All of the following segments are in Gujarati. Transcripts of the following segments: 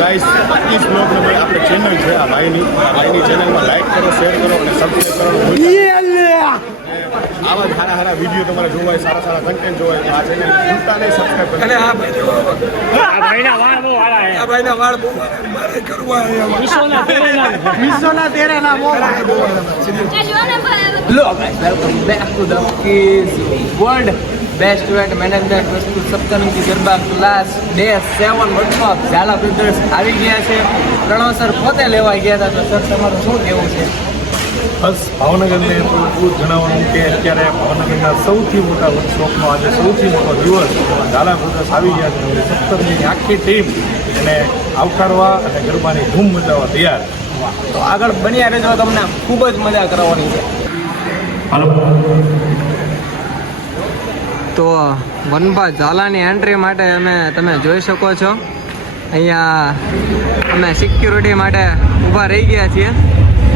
ગાઈસ इस ब्लॉग में भाई આપણે ચેનલ છે આ ભાઈની ચેનલમાં લાઈક કરો શેર કરો અને સબસ્ક્રાઇબ કરવાનું આવા જ સારા વિડીયો તમારે જોવા હોય સારા કન્ટેન્ટ જોવા હોય તો આ ચેનલ ભૂલતા નહીં સબસ્ક્રાઇબ કરો. અને આ ભાઈના વાળ બહુ વાળા છે. આ ભાઈના વાળ બહુ મારે કરવા વિશ્વના તેરેના મોવા. Hello guys, welcome back to the Kids World. Best Event Management વસ્તુ સપ્તમીથી garba class day 7 workshop Zala brothers આવી ગયા છે. પ્રણવ સર પોતે લેવા ગયા હતા. તો સર તમારું શું કહેવું છે? બસ ભાવનગરને એટલું જણાવવાનું કે અત્યારે ભાવનગરના સૌથી મોટા વર્કશોપનો આજે સૌથી મોટો દિવસ ઝાલા બ્રધર્સ આવી ગયા છે. સપ્તમીની આખી ટીમ એને આવકારવા અને ગરબાની ધૂમ મચાવવા તૈયાર. તો આગળ બન્યા રહેજો, તમને ખૂબ જ મજા કરવાની છે. તો વનભા ઝાલાની એન્ટ્રી માટે તમે જોઈ શકો છો અહીંયા અમે સિક્યુરિટી માટે ઊભા રહી ગયા છીએ.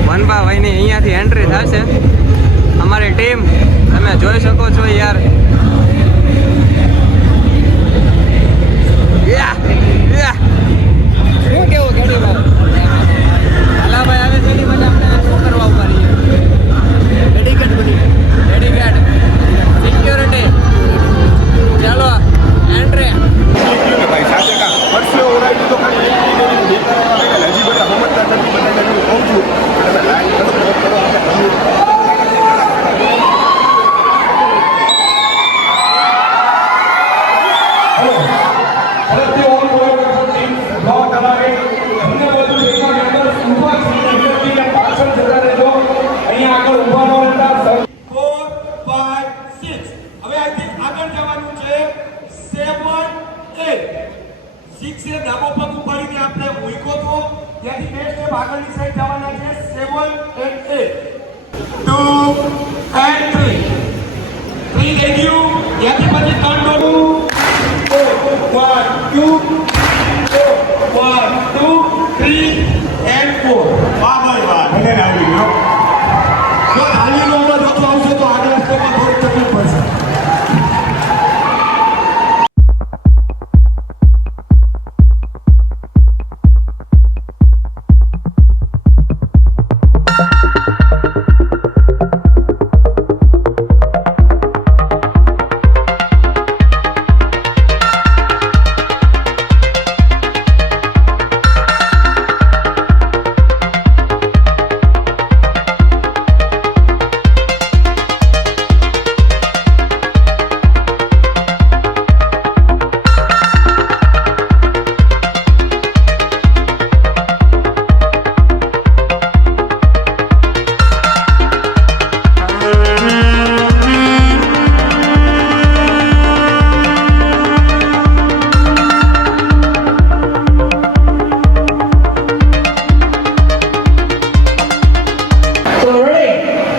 વનભા ભાઈની અહીંયાથી એન્ટ્રી થશે. અમારી ટીમ તમે જોઈ શકો છો યાર. શું કેવું ખેડૂત ઝાલાભાઈ આવે છે એની માટે આપણે શું કરવા ઉભા રહીએ? Dedicate security. ચાલો એન્ટ્રી. ભાઈ સાથે કા વર્ષો ઓરાઈ તો હજી બધા સમજતા નથી. બધાને હું કહું છું તમે લાઈક કરો આગળની સાઈડ જવાના છે 7 and 8 2 and 3 લઈ ગયું. ત્યાંથી પછી 3 1 2 3 and 4. વાહ ભાઈ વાહ, મને આવડી ગયો. જો હાલીનો અવાજ ઓછો આવશે તો આગળ સ્ટેપમાં થોડી તકલીફ પડશે.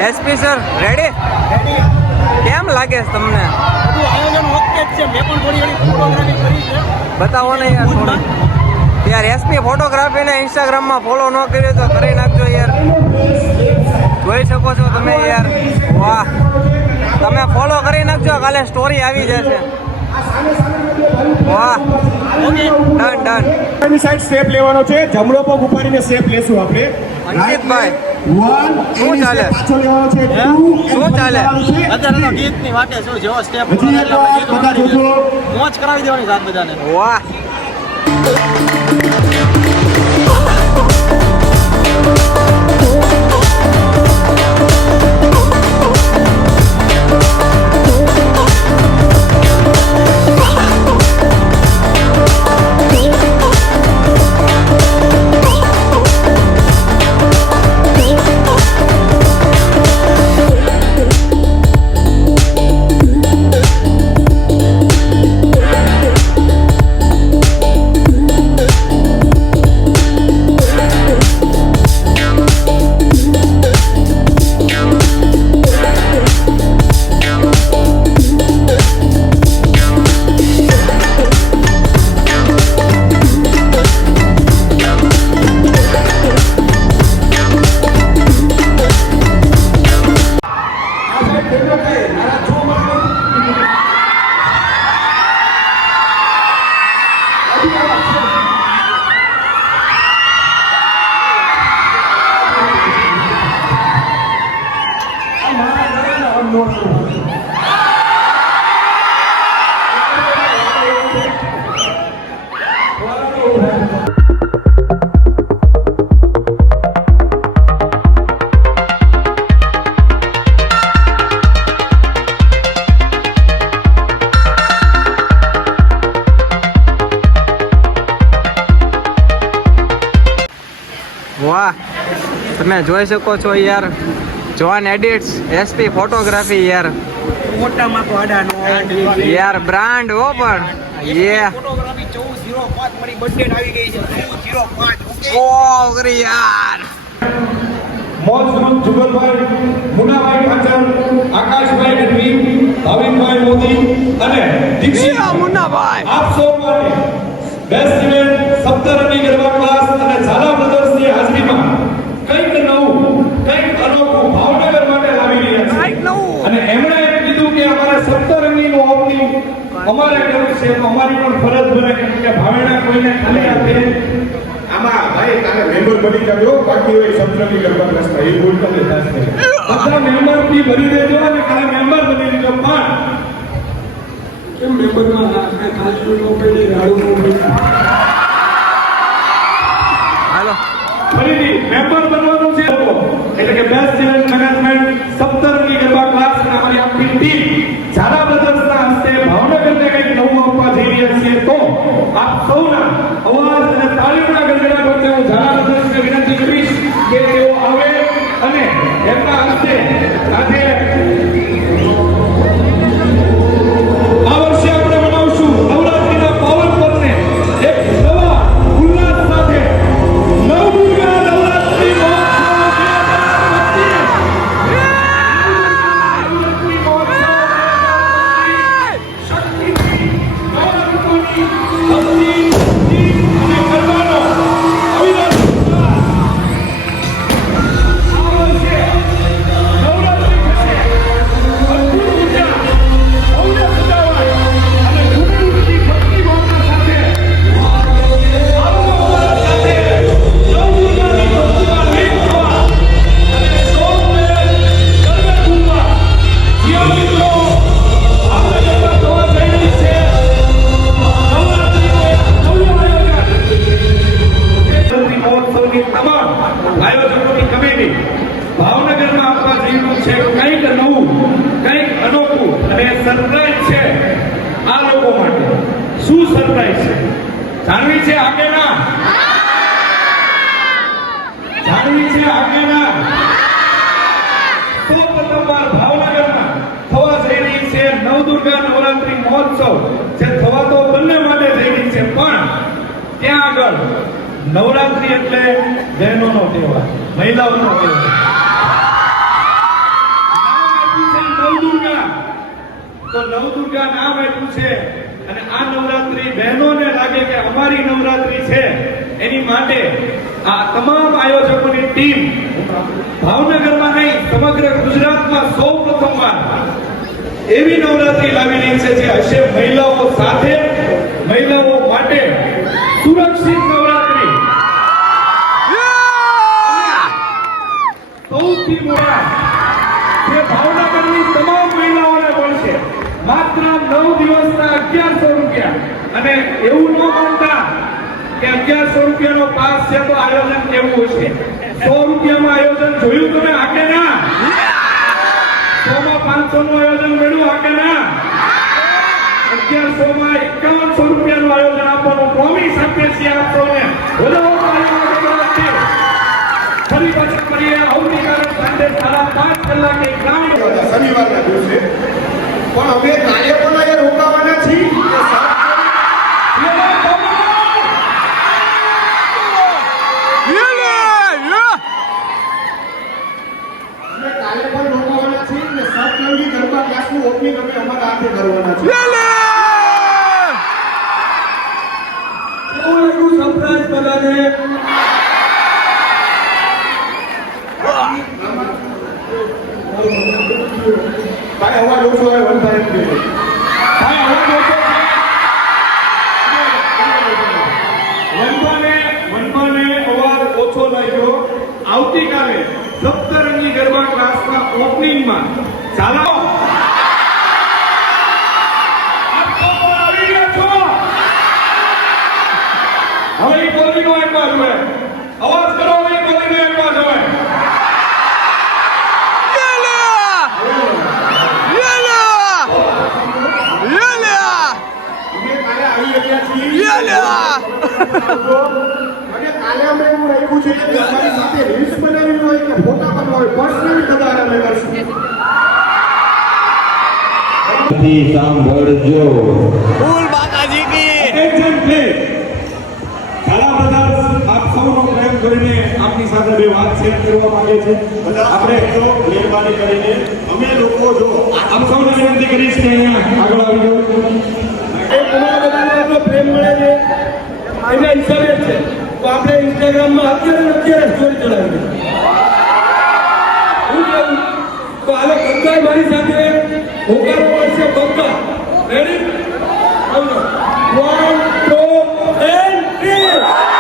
SP sir ready? કેમ લાગે છે તમને? આયોજન ઓકે છે. મેં પણ થોડી ઘણી ફોટોગ્રાફી કરી છે. બતાવો ને યાર થોડી. યાર એસપી ફોટોગ્રાફીને ઇન્સ્ટાગ્રામમાં ફોલો ન કર્યો તો કરી નાખજો યાર. જોઈ શકો છો તમે યાર. વાહ, તમે ફોલો કરી નાખજો, કાલે સ્ટોરી આવી જશે. વાહ, ડન. એની સાઈડ સ્ટેપ લેવાનો છે. જમણો પગ ઉપાડીને સ્ટેપ લેશું આપણે. અંકિતભાઈ 1 શું ચાલે? પાછો લેવાનો છે. 2 શું ચાલે? અત્યારે ગીતની વાતે શું જેવો સ્ટેપ હજી એક વાર બધા જોજો. મોજ કરાવી દેવાની જાત બધાને. વાહ. વાહ, તમે જોઈ શકો છો યાર, જોન એડિટ્સ એસપી ફોટોગ્રાફી યાર, મોટામાં તો આડાનો યાર બ્રાન્ડ હો પણ યે ફોટોગ્રાફી 1405 મારી બર્થડે આવી ગઈ છે 1405 ઓ ગરી યાર મોજ ગ્રુપ જુગલભાઈ, મુનાભાઈ ઠાચર, આકાશભાઈ ગઢવી, ભાવિનભાઈ મોદી અને દીક્ષિત મુન્નાભાઈ આપ સૌ માટે બેસ્ટ ઇવેન્ટ સપ્તરંગી ગરબા ક્લાસ અને ઝાલા બ્રધર્સની હાજરીમાં કંઈક નવું, કંઈક અનોખું ભાવનગર માટે લાવી રહ્યા છે. કંઈક નવું. અને એમણે એમ કીધું કે અમારે સપ્તરંગીનું ઓપનિંગ અમારે કરવું છે, તો અમારી પણ ફરજ બને કે ભાવેણા કોઈને ખાલી આપે. આમાં ભાઈ તારે મેમ્બર બની જજો, બાકી હોય સપ્તરંગી ગરબા ક્લાસમાં એ ભૂલતા દેતા છે. બધા મેમ્બર ફી ભરી દેજો અને ખાલી મેમ્બર બની દેજો. પણ કેમ મેમ્બરમાં કાંઈ ખાસું ન પડી રાડું હાલો ફરીથી મેમ્બર બનવાનું છે એટલે કે best event management Saptarangi garba class અને અમારી આખી ટીમ ઝાલા બ્રધર્સના હસ્તે ભાવનગરને કંઈક નવું આપવા જઈ રહ્યા છીએ. તો આપ સૌના અવાજ અને તાળીઓના ગડગડાટ વચ્ચે હું ઝાલા બ્રધર્સને વિનંતી કરીશ કે તેઓ આવે અને એમના હસ્તે આજે આ વર્ષે આપણે મનાવશું નવરાત્રીના પાવન પર્વને એક નવા ઉલ્લાસ સાથે નવદુર્ગા નવરાત્રી આયોજકોની કમિટી ભાવનગરમાં આપવા જઈ રહ્યું છે. કંઈક નવું, કંઈક અનોખું અને સરપ્રાઈઝ છે આ લોકો માટે. શું સરપ્રાઈઝ છે જાણવી છે? આગેના જાણવી છે? આગેના સૌ પ્રથમવાર ભાવનગરમાં થવા જઈ રહી છે નવદુર્ગા નવરાત્રી મહોત્સવ, જે થવા તો બંને માટે જઈ રહી છે. પણ ત્યાં આગળ નવરાત્રી એટલે બહેનોનો તહેવાર, મહિલાઓનો તહેવાર. નવદુર્ગા, તો નવદુર્ગા નામ આપ્યું છે અને આ નવરાત્રી બહેનોને લાગે કે અમારી નવરાત્રી છે. એની માટે આ તમામ આયોજકોની ટીમ ભાવનગરમાં નહીં સમગ્ર ગુજરાતમાં સૌ પ્રથમવાર એવી નવરાત્રી લાવી રહી છે જે હશે મહિલાઓ સાથે, મહિલાઓ માટે સુરક્ષિત નવરાત્રી. સૌથી મોટા જે ભાવનગરની તમામ મહિલાઓને મળશે માત્ર 9 દિવસના 1100 રૂપિયા. અને એવું ન માનતા કે 1100 રૂપિયાનો પાસ છે તો આયોજન કેવું હશે. 100 રૂપિયામાં આયોજન જોયું તમે? આકે ના. 100 માં 500 નું આયોજન મળ્યું? આકે ના. 1100 માં 5100 રૂપિયાનું આયોજન આપવાનું પ્રોમિસ આપીએ છીએ આપ સૌને. ફરી પાછા કરીએ આવતીકાલે સાંજે 5:30 કલાકે ગ્રામીણ શનિવારના દિવસે. પણ અમે કાલે પણ અહીંયા રોકાવાના છીએ કે અમે કાલે પણ રોકાવાના છીએ ને સપ્તરંગી ગરબા ક્લાસનું ઓપનિંગ અમે અમારા હાથે કરવાના છીએ. કેવું લાગ્યું સરપ્રાઈઝ બધાને? ભાઈ અવાજ ઓછો હોય વંધાય એમ કહેજો. ભાઈ અવાજ ઓછો છે. વનભાને અવાજ ઓછો લાગ્યો. આવતીકાલે સપ્તરંગી ગરબા ક્લાસમાં ઓપનિંગમાં ચાલો આપ તો આવી ગયા છો. હવે ઈ બોલીનો એક વાર હોય અવાજ કરો. ઈ બોલીનો એક વાર હોય. અમે કાલે આવી ગયા છીએ. અમે કાલે અમે એવું રાખ્યું છે કે અમારી સાથે રીલ્સ બનાવવી હોય કે ફોટા બનાવવા હોય પર્સનલી કદાચ અમે કરશું સાંભળજો ફૂલ માતાજી કી એક્શન પ્લીઝ ઘણા બધા આપ સૌનો પ્રેમ કરીને આપની સાથે બે વાત શેર કરવા માંગે છે આપણે મહેરબાની કરીને અમે લોકો જો આપ સૌને વિનંતી કરીશ કે અહીંયા આગળ આવી જાઓ એ તમારા બધાને એટલો પ્રેમ મળે છે એના હિસાબે જ છે તો આપણે ઇન્સ્ટાગ્રામમાં અત્યારે સ્ટોરી ચડાવી હું કહું તો હાલો બધા મારી સાથે હોકારો પડશે બધા રેડી 1 2 and 3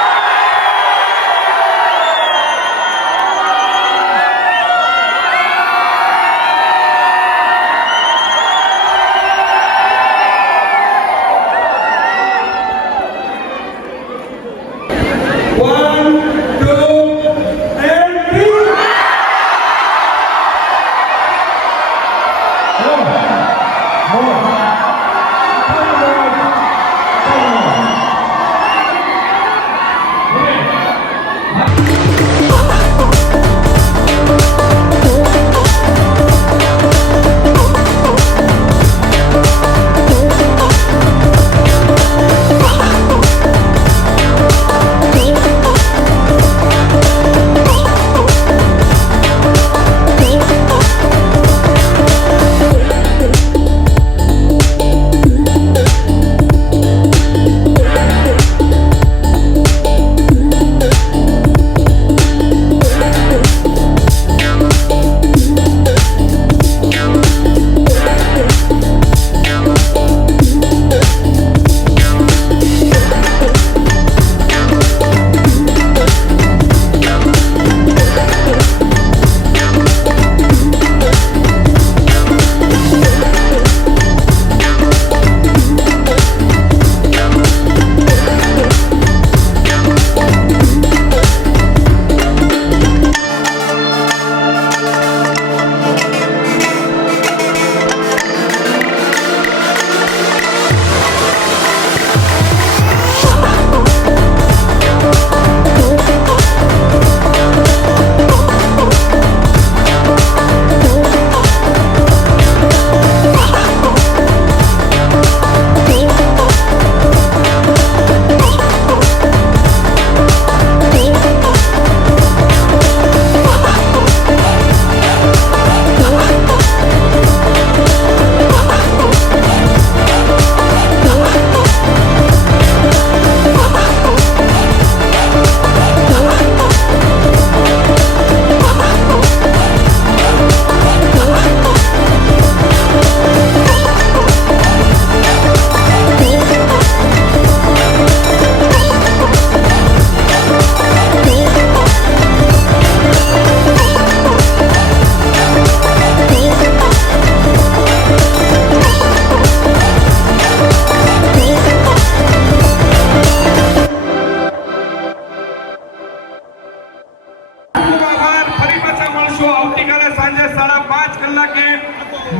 આવતીકાલે સાંજે 5:30 કલાકે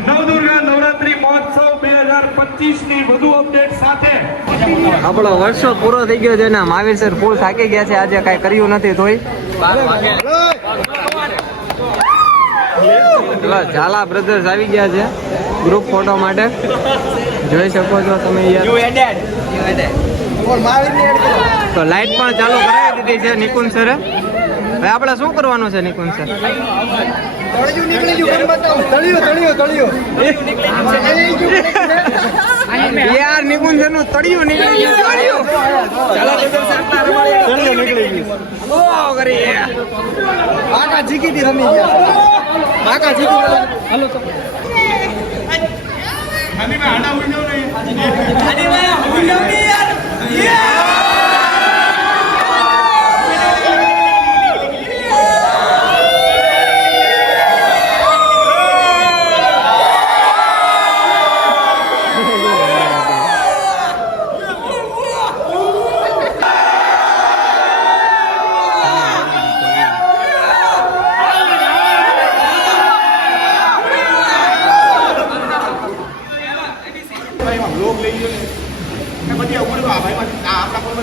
નવદુર્ગા નવરાત્રી મહોત્સવ 2025 ની વધુ અપડેટ સાથે આપણો વર્ષો પૂરો થઈ ગયો છે ને મહાવીર સર ફૂલ થાકી ગયા છે આજે કાંઈ કર્યું નથી તોય ચલો ઝાલા બ્રધર્સ આવી ગયા છે ગ્રુપ ફોટો માટે જોઈ શકો છો તમે તો લાઈટ પણ ચાલુ કરાવી દીધી છે નિકુંજ સરે હવે આપણે શું કરવાનું છે નિકુંજ સર યાર નિકુંજ સર નું તળિયું નીકળી ગયું કાકા જીકી થી રમી ગયા કાકા જીકી હાલો તો લોક લઈ ગયો ને પછી ઉડવા ભાઈ આ આપણા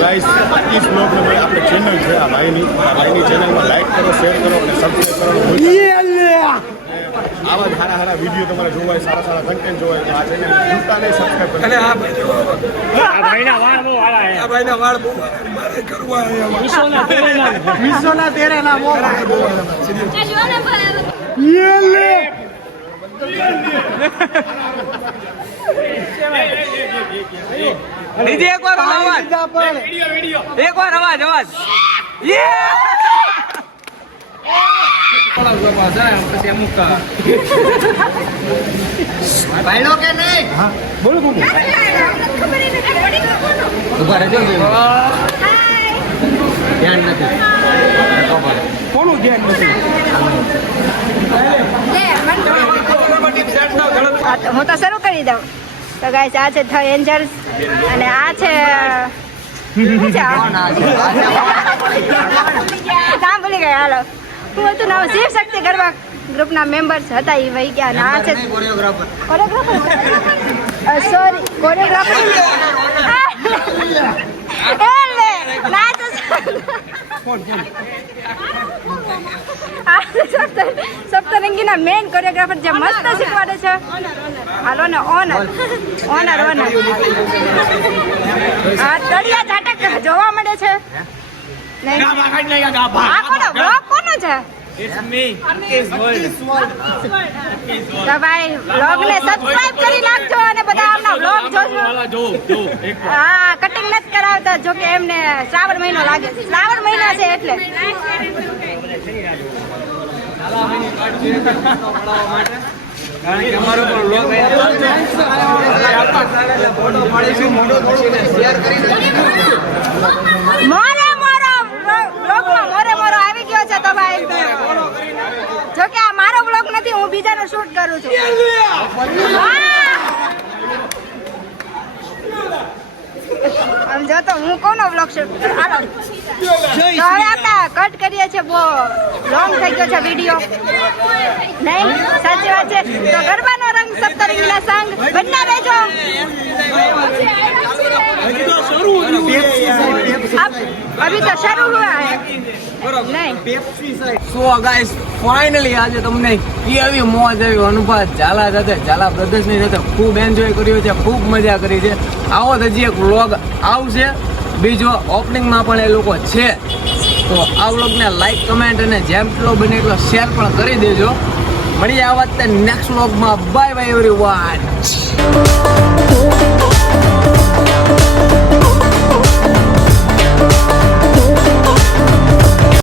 ગાઈસ इस ब्लॉग में भाई આપણે ચેનલ છે આ ભાઈની ચેનલમાં લાઈક કરો શેર કરો અને સબસ્ક્રાઇબ કરવાનું ભૂલતા નહીં. આવા જ સારા વિડીયો તમારે જોવા હોય સારા કન્ટેન્ટ જોવા હોય તો આ ચેનલ ભૂલતા નહીં સબસ્ક્રાઇબ કરો. અને આ ભાઈના વાળ બહુ મારે કરવા વિશ્વના તેરેના બહુ દીદી એકવાર અવાજ, એકવાર અવાજ. પછી અમુક ભાઈલો કે નહીં ઉભા રહેજો. ધ્યાન નથી. કોનું ધ્યાન નથી? હું તો શરૂ કરી દઉં તો ગાઈસ આ છે ધ એન્જલ્સ અને આ છે શું છે નામ ભૂલી ગયા. હાલો હું હતું નામ શિવ શક્તિ ગરબા ગ્રુપના મેમ્બર્સ હતા એ વહી ગયા અને આ છે કોરિયોગ્રાફર સોરી કોરિયોગ્રાફર સપ્તરંગીના મેઇન કોરિયોગ્રાફર જે મસ્ત શીખવાડે છે. હાલો ને ઓનર આ તળિયા ઝાટક જોવા મળે છે. નહીં આ કોનો બ્લોગ કોનો છે? તો ભાઈ બ્લોગ ને સબસ્ક્રાઇબ કરી નાખજો અને બધા આમના બ્લોગ જોજો. હા કટિંગ નથી કરાવતા જો કે એમને શ્રાવણ મહિનો લાગે છે. શ્રાવણ મહિના છે એટલે મોરે આવી ગયો છે. તો ભાઈ જો કે આ મારો બ્લોગ નથી, હું બીજાનો શૂટ કરું છું. આમ જો તો હું કોનો બ્લોગ શૂટ કરું. હાલો તો હવે આપણે કટ કરીએ છીએ. બહુ લોંગ થઈ ગયો છે વિડીયો. નહીં સાચી વાત છે. તો ગરબાનો રંગ સપ્તરંગીના સંગ બંને રહેજો. अभी तो शुरू हुआ है नहीं. સો ગાઈસ ફાઇનલી આજે તમને કેવી મોજ આવી અનુભવ ઝાલા સાથે ઝાલા બ્રધર્સની સાથે ખૂબ એન્જોય કર્યો છે, ખૂબ મજા કરી છે. આવો જ હજી એક વ્લોગ આવશે બીજો ઓપનિંગમાં પણ એ લોકો છે. તો આ વ્લોગને લાઈક કમેન્ટ અને જેટલો બને એટલો શેર પણ કરી દેજો. મળીએ આ વાત નેક્સ્ટ વ્લોગમાં. Bye bye everyone.